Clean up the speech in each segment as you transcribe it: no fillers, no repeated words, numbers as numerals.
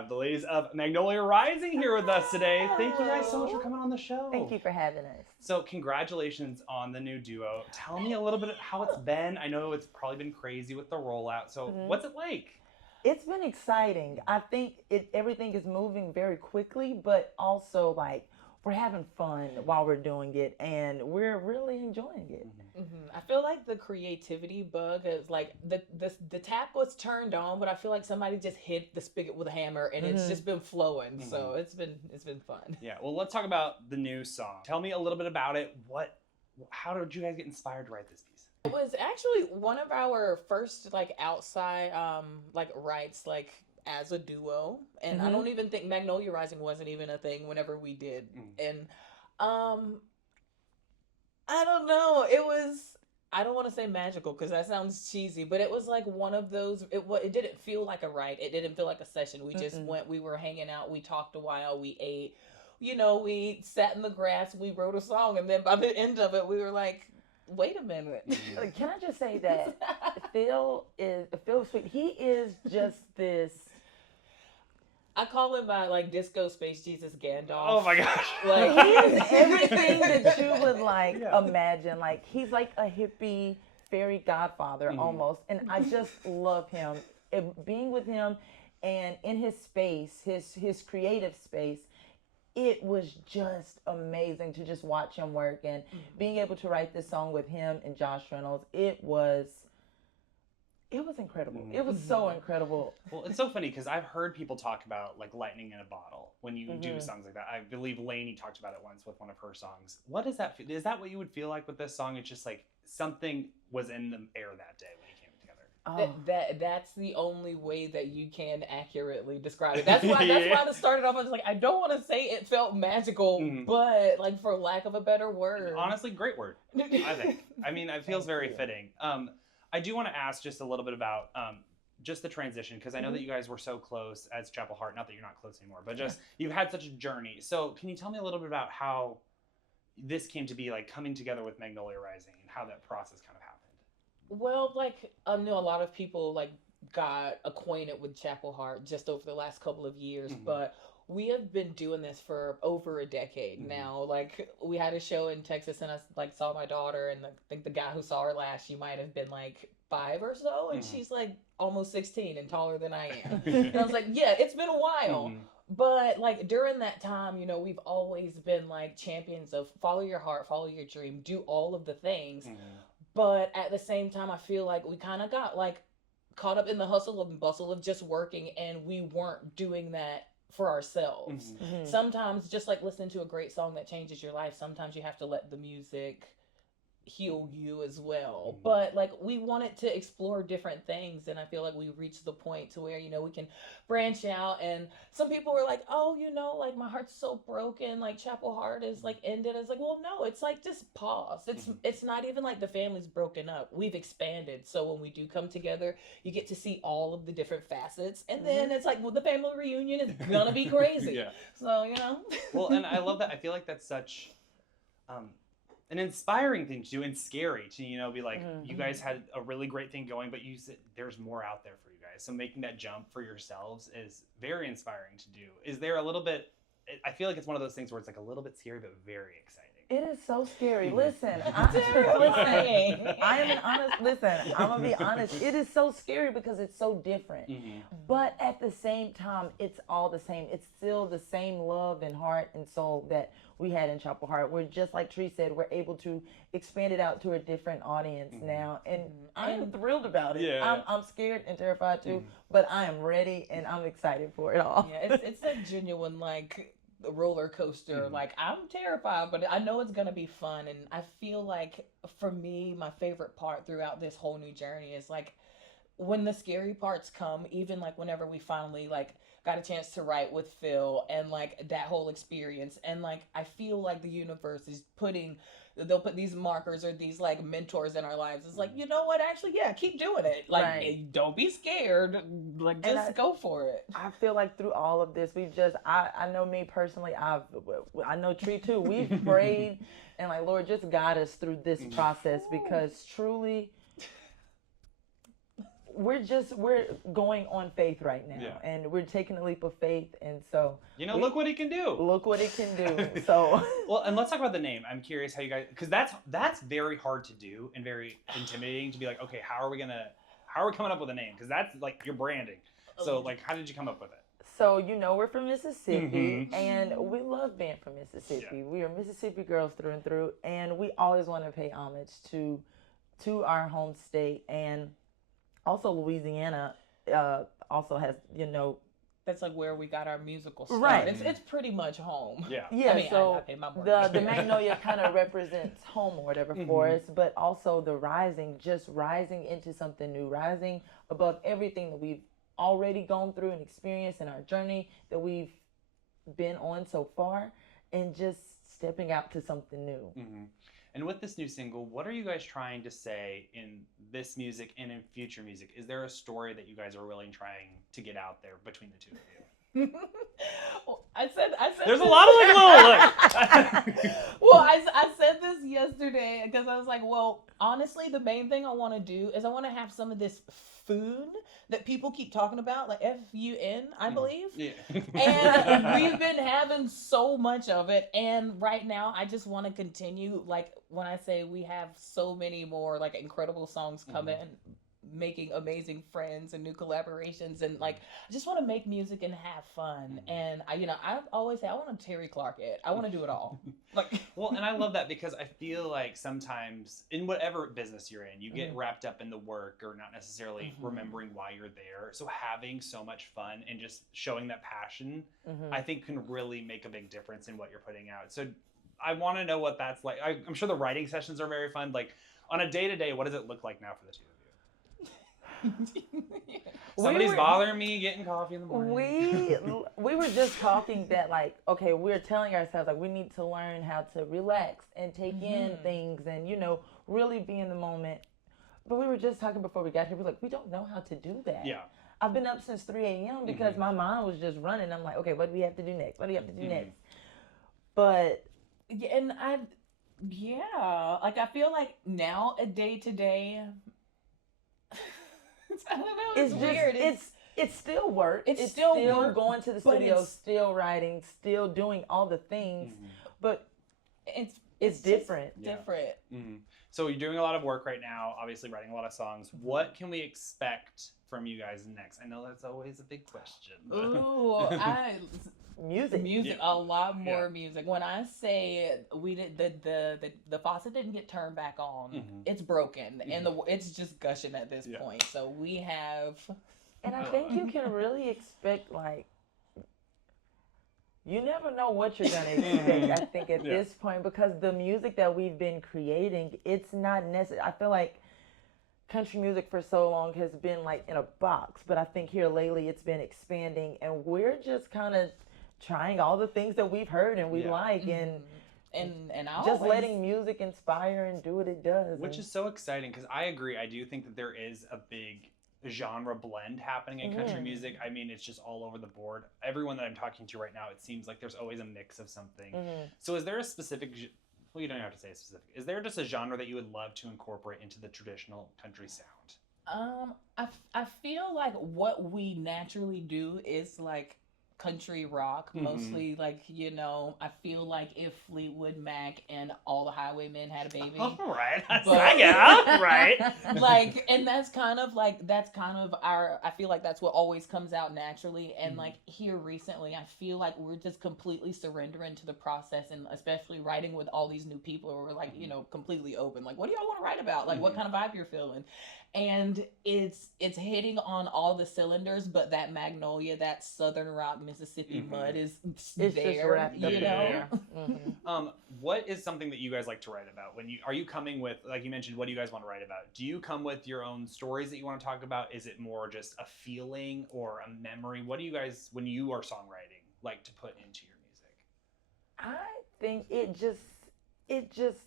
have the ladies of Magnolia Rising here with us today. Thank you guys so much for coming on the show. Thank you for having us. So congratulations on the new duo. Tell me a little bit how it's been. I know it's probably been crazy with the rollout. So what's it like? It's been exciting. I think everything is moving very quickly, but also like we're having fun while we're doing it, and we're really enjoying it. I feel like the creativity bug is like the tap was turned on, but I feel like somebody just hit the spigot with a hammer, and it's just been flowing. So it's been fun. Yeah. Well, let's talk about the new song. Tell me a little bit about it. How did you guys get inspired to write this piece? It was actually one of our first like outside like writes like as a duo, and I don't even think Magnolia Rising wasn't even a thing whenever we did. And I don't know, it was, I don't want to say magical because that sounds cheesy, but it was like one of those, it didn't feel like a write, it didn't feel like a session. We just went, we were hanging out, we talked a while, we ate, we sat in the grass, we wrote a song, and then by the end of it we were like, wait a minute. Can I just say that Phil Sweet, he is just this. I call him my like disco space Jesus Gandalf. Oh my gosh. Like he is everything that you would like imagine. Like he's like a hippie fairy godfather almost. And I just love him. Being with him and in his space, his creative space, it was just amazing to just watch him work, and being able to write this song with him and Josh Reynolds, it was incredible. It was so incredible. Well, it's so funny because I've heard people talk about like lightning in a bottle when you do songs like that. I believe Lainey talked about it once with one of her songs. What does that feel? Is that what you would feel like with this song? It's just like something was in the air that day when you came together. That's the only way that you can accurately describe it. That's why I started off. I was like, I don't want to say it felt magical, but like for lack of a better word, honestly, great word. I think. I mean, it feels very fitting. I do want to ask just a little bit about just the transition, because I know that you guys were so close as Chapel Hart. Not that you're not close anymore, but just you've had such a journey. So can you tell me a little bit about how this came to be, like coming together with Magnolia Rising, and how that process kind of happened? Well, like I know a lot of people like got acquainted with Chapel Hart just over the last couple of years, but we have been doing this for over a decade now. Like we had a show in Texas, and I like saw my daughter, and I think the guy who saw her last, she might have been like 5 or so, and she's like almost 16 and taller than I am. And I was like, yeah, it's been a while. But like during that time, we've always been like champions of follow your heart, follow your dream, do all of the things. But at the same time, I feel like we kind of got like caught up in the hustle and bustle of just working, and we weren't doing that for ourselves. Sometimes just like listening to a great song that changes your life, sometimes you have to let the music heal you as well. But like we wanted to explore different things, and I feel like we reached the point to where we can branch out. And some people were like, oh, like my heart's so broken, like Chapel Hart is like ended. It's like, well, no, it's like just pause. It's not even like the family's broken up, we've expanded. So when we do come together, you get to see all of the different facets, and then it's like, well, the family reunion is gonna be crazy. So Well, and I love that. I feel like that's such an inspiring thing to do, and scary to be like, you guys had a really great thing going, but you said there's more out there for you guys. So making that jump for yourselves is very inspiring to do. Is there a little bit? I feel like it's one of those things where it's like a little bit scary but very exciting. It is so scary. Listen, I'm gonna be honest. It is so scary because it's so different. But at the same time, it's all the same. It's still the same love and heart and soul that we had in Chapel Hart. We're just like Tree said, we're able to expand it out to a different audience now, and I am thrilled about it. I'm scared and terrified too, but I am ready and I'm excited for it all. Yeah, it's a genuine like roller coaster. Like I'm terrified, but I know it's gonna be fun. And I feel like for me, my favorite part throughout this whole new journey is like when the scary parts come, even like whenever we finally like got a chance to write with Phil, and like that whole experience, and like I feel like the universe is they'll put these markers or these like mentors in our lives. It's like, you know what, actually, yeah, keep doing it. Like don't be scared, like just go for it. I feel like through all of this, we've just I know me personally, I know Tree too, we've prayed and like, Lord, just guide us through this process, because truly we're going on faith right now, Yeah. and we're taking a leap of faith, and so look what he can do. Look what he can do. So well, and let's talk about the name. I'm curious how you guys, because that's very hard to do and very intimidating to be like, okay, how are we coming up with a name? Because that's like your branding. So like, how did you come up with it? So we're from Mississippi, and we love being from Mississippi. Yeah. We are Mississippi girls through and through, and we always want to pay homage to our home state, and also Louisiana also has that's like where we got our musical start. Right. It's pretty much home. Yeah. Yeah. I mean, so I pay my mortgage. the Magnolia kind of represents home or whatever for us, but also the rising, just rising into something new, rising above everything that we've already gone through and experienced in our journey that we've been on so far, and just stepping out to something new. Mm-hmm. And with this new single, what are you guys trying to say in this music and in future music? Is there a story that you guys are really trying to get out there between the two of you? Well, I said. There's a lot of like look. Well, I said this yesterday because I was like, well, honestly, the main thing I want to do is I want to have some of this food that people keep talking about, like FUN, I believe. Yeah. And we've been having so much of it, and right now I just want to continue. Like when I say we have so many more like incredible songs coming, making amazing friends and new collaborations, and like I just want to make music and have fun. And I always say I want to Terry Clark it. I want to do it all. Like, well, and I love that because I feel like sometimes in whatever business you're in, you get wrapped up in the work or not necessarily remembering why you're there. So having so much fun and just showing that passion, I think can really make a big difference in what you're putting out. So I want to know what that's like. I'm sure the writing sessions are very fun. Like on a day-to-day, what does it look like now for the two of you? Somebody's bothering me getting coffee in the morning. We were just talking that like, okay, we're telling ourselves like we need to learn how to relax and take in things and really be in the moment. But we were just talking before we got here, we're like, we don't know how to do that. Yeah. I've been up since 3 a.m. because my mind was just running. I'm like, okay, what do we have to do next? What do we have to do next? But and like I feel like now a day to day. I don't know. It's weird. It's still work. It's still work, going to the studio, still writing, still doing all the things, but it's different. Different. Mm-hmm. So you're doing a lot of work right now. Obviously, writing a lot of songs. What can we expect from you guys next? I know that's always a big question. Ooh, music, a lot more music. When I say we did the faucet didn't get turned back on, it's broken and it's just gushing at this point. So we have, and I think you can really expect like you never know what you're gonna expect. I think at this point because the music that we've been creating, it's not necessary. I feel like country music for so long has been like in a box, but I think here lately it's been expanding, and we're just kind of trying all the things that we've heard and we like, and just letting music inspire and do what it does. Which is so exciting because I agree. I do think that there is a big genre blend happening in country music. I mean, it's just all over the board. Everyone that I'm talking to right now, it seems like there's always a mix of something. So is there a specific, well, you don't have to say specific. Is there just a genre that you would love to incorporate into the traditional country sound? I feel like what we naturally do is like country rock, mostly like, I feel like if Fleetwood Mac and All the Highwaymen had a baby. All right. Right. Like, and that's kind of our, I feel like that's what always comes out naturally. And like here recently, I feel like we're just completely surrendering to the process, and especially writing with all these new people who are like, completely open. Like, what do y'all want to write about? Like, what kind of vibe you're feeling? And it's hitting on all the cylinders, but that Magnolia, that Southern rock Mississippi mud is there, What is something that you guys like to write about? Are you coming with, like you mentioned, what do you guys want to write about? Do you come with your own stories that you want to talk about? Is it more just a feeling or a memory? What do you guys, when you are songwriting, like to put into your music? I think it just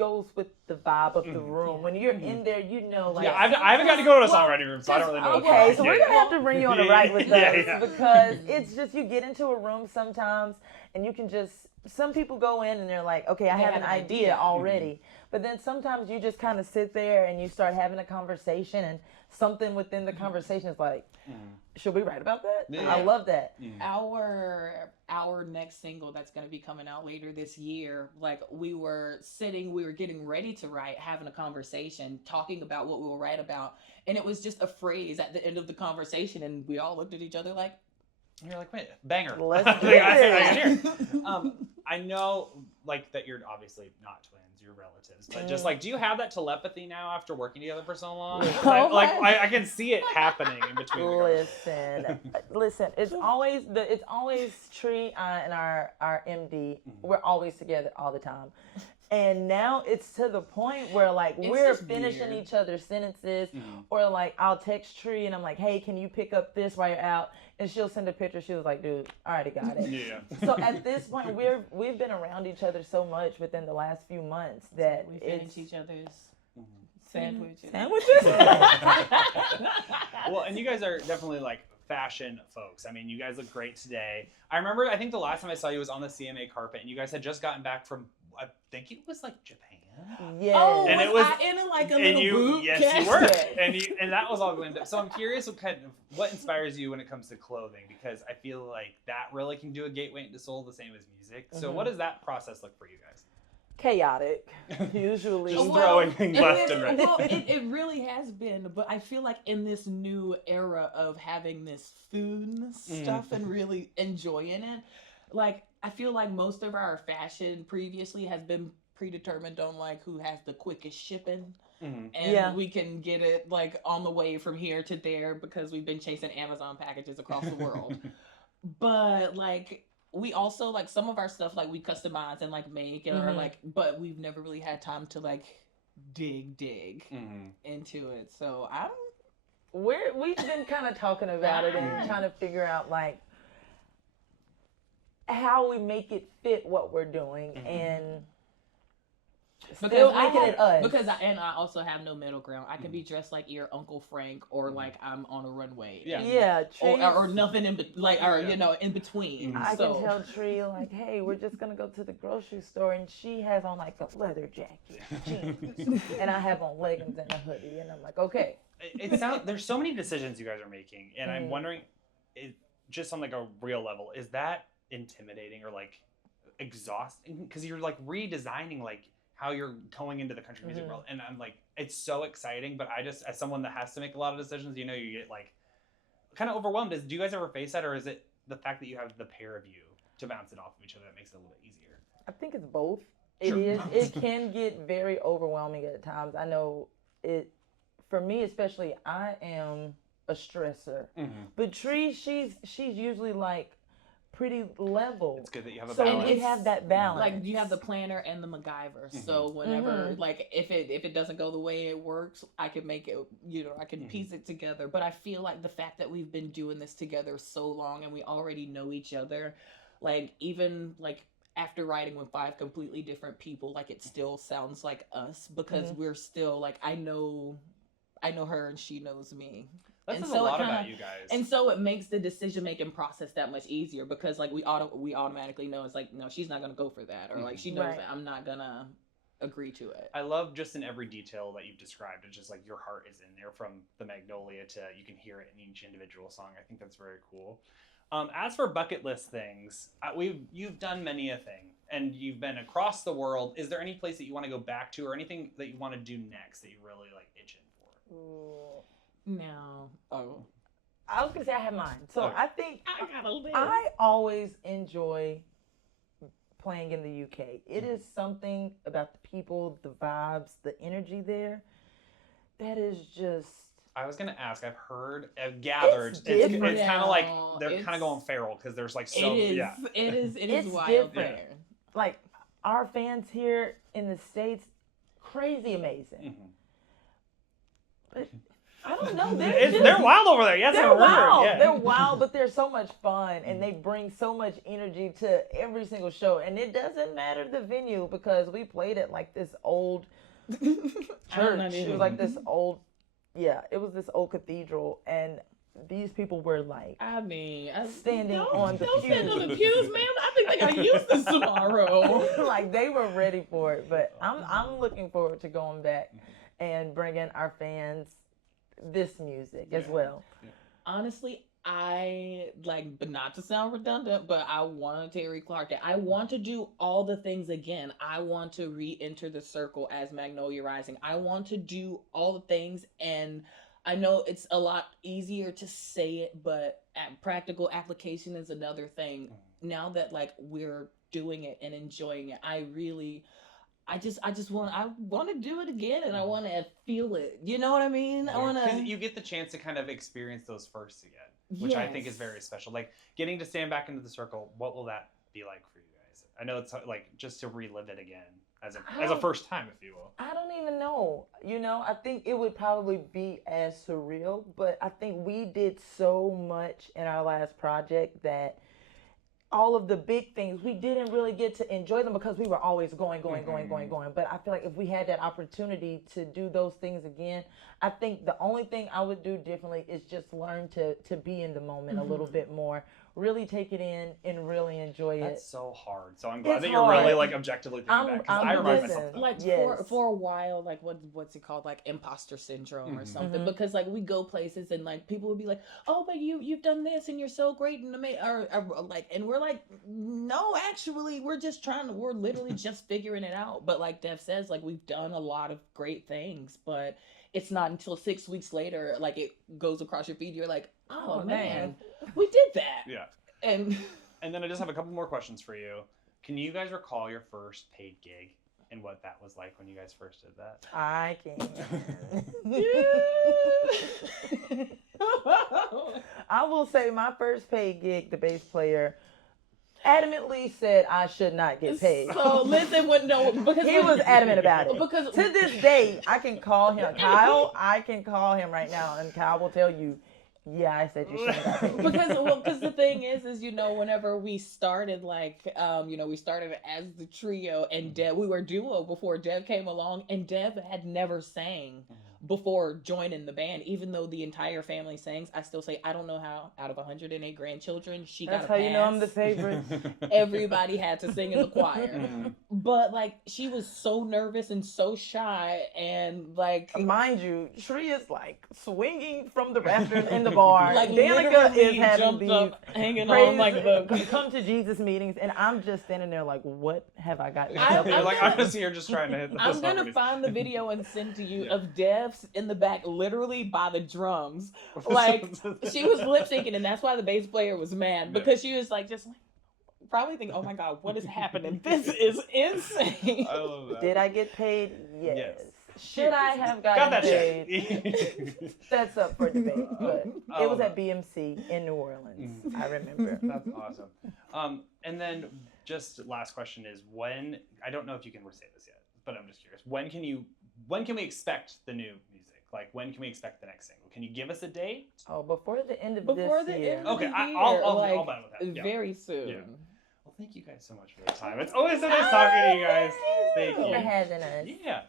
goes with the vibe of the room. When you're in there, you know, like I haven't got to go to a songwriting room, so I don't really know. Okay, so we're gonna have to bring you on a ride with us because Yeah. it's just you get into a room sometimes and you can just. Some people go in and they're like, okay, I have an idea already. But then sometimes you just kind of sit there and you start having a conversation and something within the conversation is like, should we write about that? Yeah. I love that. Our next single that's going to be coming out later this year, like we were getting ready to write, having a conversation, talking about what we will write about. And it was just a phrase at the end of the conversation. And we all looked at each other like, And you're like, wait, banger. Let's I do it. can hear. I know, like, that you're obviously not twins, you're relatives, but just like, do you have that telepathy now after working together for so long? I can see it happening in between. Listen. It's always Tree and our MD. We're always together all the time. And now it's to the point where like we're finishing each other's sentences, or like I'll text Tree and I'm like, hey, can you pick up this while you're out? And she'll send a picture. She was like, dude, I already got it. Yeah. So at this point, we've been around each other so much within the last few months that we finish each other's sandwiches. Well, and you guys are definitely like fashion folks. I mean, you guys look great today. I remember, I think the last time I saw you was on the CMA carpet, and you guys had just gotten back from, I think it was like Japan. Yeah. Oh, and it was in like a little boot yes, casket. you were, and that was all glammed up. So I'm curious what inspires you when it comes to clothing, because I feel like that really can do a gateway into soul the same as music. So what does that process look for you guys? Chaotic, usually. Just throwing things left and right. Well, it really has been, but I feel like in this new era of having this food stuff and really enjoying it, like I feel like most of our fashion previously has been predetermined on like who has the quickest shipping, and we can get it like on the way from here to there because we've been chasing Amazon packages across the world. But like we also like some of our stuff like we customize and like make and are like, but we've never really had time to like dig into it. So we've been kind of talking about it and trying to figure out like how we make it fit what we're doing and still making it us. Because I also have no middle ground. I can be dressed like your Uncle Frank or like I'm on a runway. Or nothing in in between. I can tell Tree like, hey, we're just gonna go to the grocery store, and she has on like a leather jacket, jeans, and I have on leggings and a hoodie, and I'm like, okay. There's so many decisions you guys are making, and I'm wondering, just on like a real level, is that intimidating or like exhausting? Because you're like redesigning like how you're going into the country music world, and I'm like, it's so exciting, but I just, as someone that has to make a lot of decisions, you get like kind of overwhelmed. Do you guys ever face that, or is it the fact that you have the pair of you to bounce it off of each other that makes it a little bit easier? I think it's both. Sure. It can get very overwhelming at times. I know it, for me especially, I am a stressor, but Tree, she's usually like pretty level. It's good that you have a balance. So we have that balance. Like you have the planner and the MacGyver. So whenever like if it doesn't go the way it works, I can make it, I can piece it together. But I feel like the fact that we've been doing this together so long and we already know each other, like even like after writing with 5 completely different people, like it still sounds like us because we're still like I know her and she knows me. That says a lot about you guys. And so it makes the decision-making process that much easier because, like, we automatically know it's like, no, she's not going to go for that. Or, like, she knows that I'm not going to agree to it. I love just in every detail that you've described. It's just like your heart is in there from the Magnolia to you can hear it in each individual song. I think that's very cool. As for bucket list things, you've done many a thing. And you've been across the world. Is there any place that you want to go back to or anything that you want to do next that you really, like, itching for? Ooh. No. Oh. I was gonna say I have mine. So I think I gotta live. I always enjoy playing in the UK. It is something about the people, the vibes, the energy there that is just. I was gonna ask. I've gathered. It's kind of like they're kind of going feral because there's like so. It is it's wild different. there. Like our fans here in the States, crazy amazing. But I don't know. They're wild over there. Yes, They're wild. Yeah. They're wild, but they're so much fun, and they bring so much energy to every single show. And it doesn't matter the venue because we played at like this old church. It was like this old, it was this old cathedral, and these people were like, standing on the pews. Stand on the pews, man. I think they gotta use this tomorrow. Like they were ready for it, but I'm looking forward to going back and bringing our fans this music as well. Honestly, but not to sound redundant, but I want Terry Clark. I want to do all the things again. I want to re-enter the circle as Magnolia Rising. I want to do all the things, and I know it's a lot easier to say it, but practical application is another thing. Now that like we're doing it and enjoying it, I want to do it again, and I want to feel it. You know what I mean? I want to. Because you get the chance to kind of experience those firsts again, which I think is very special. Like getting to stand back into the circle. What will that be like for you guys? I know it's like just to relive it again as a first time, if you will. I don't even know. I think it would probably be as surreal, but I think we did so much in our last project that all of the big things, we didn't really get to enjoy them because we were always going. But I feel like if we had that opportunity to do those things again, I think the only thing I would do differently is just learn to be in the moment a little bit more, really take it in and really enjoy it. That's so hard. So I'm glad that you're really like objectively thinking back, because I remind myself of that. Like for a while, like what's it called, like imposter syndrome or something, because like we go places and like people would be like, oh, but you've done this and you're so great and amazing, or like, and we're like, no, actually we're literally just figuring it out. But like Dev says, like we've done a lot of great things, but it's not until 6 weeks later, like it goes across your feed, you're like, oh man, we did that. Yeah. And then I just have a couple more questions for you. Can you guys recall your first paid gig and what that was like when you guys first did that? I can. I will say my first paid gig, the bass player adamantly said I should not get paid. So listen, because he was adamant about it. Because to this day, I can call him Kyle. I can call him right now, and Kyle will tell you, yeah, I said you shouldn't have got paid. Because the thing is whenever we started, like, we started as the trio, and we were a duo before Dev came along, and Dev had never sang before joining the band. Even though the entire family sings, I still say I don't know how out of 108 grandchildren she got a pass. That's how you know I'm the favorite. Everybody had to sing in the choir. But like she was so nervous and so shy, and like, mind you, Trea is like swinging from the rafters in the bar. Like Danica is having these up, hanging on like the come to Jesus meetings, and I'm just standing there like, what have I got? I'm just here just trying to hit the I'm gonna find the video and send to you of Dev in the back, literally by the drums. Like she was lip syncing, and that's why the bass player was mad, because she was like, just like, probably thinking, oh my God, what is happening? This is insane. I love that. Did I get paid? Yes. Should I have gotten paid? That's up for debate, but it was at BMC in New Orleans. I remember. That's awesome. And then just last question is, when, I don't know if you can say this yet, but I'm just curious, when can we expect the new music? Like, when can we expect the next single? Can you give us a date? Oh, before the end of this year. Okay, I'll buy with that. Yeah. Very soon. Yeah. Well, thank you guys so much for your time. It's always so nice talking to you guys. Thank you for having us. Yeah.